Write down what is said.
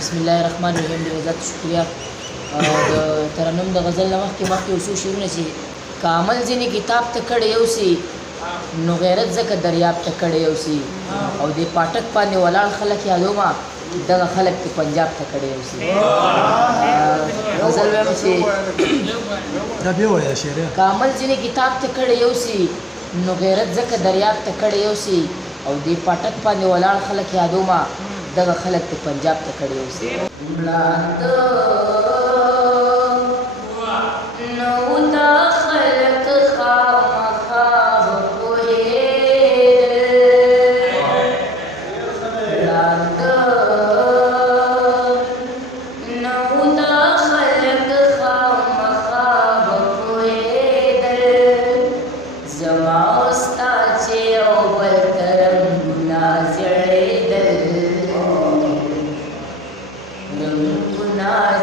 بسمillahirrahmanirrahیم. د عزت شکریا د ترنم د غزل نه مخکې اوسو شعرونه چې کامل ځینې کتاب ته کړی یو سي نو غیرت ځکه دریاب ته کړی یو سي او د پاټک باندې ولاړ خلک یادومه دغه خلک د پنجاب ته کړی یو سي غزل وایم چې کامل ځینې کتاب ته کړی یو سي نو غیرت ځکه دریاب ته کړی یو سي او د پاټک باندې ولاړ خلک یادومه دغه خلک د پنجاب ته کړی یو سي Nah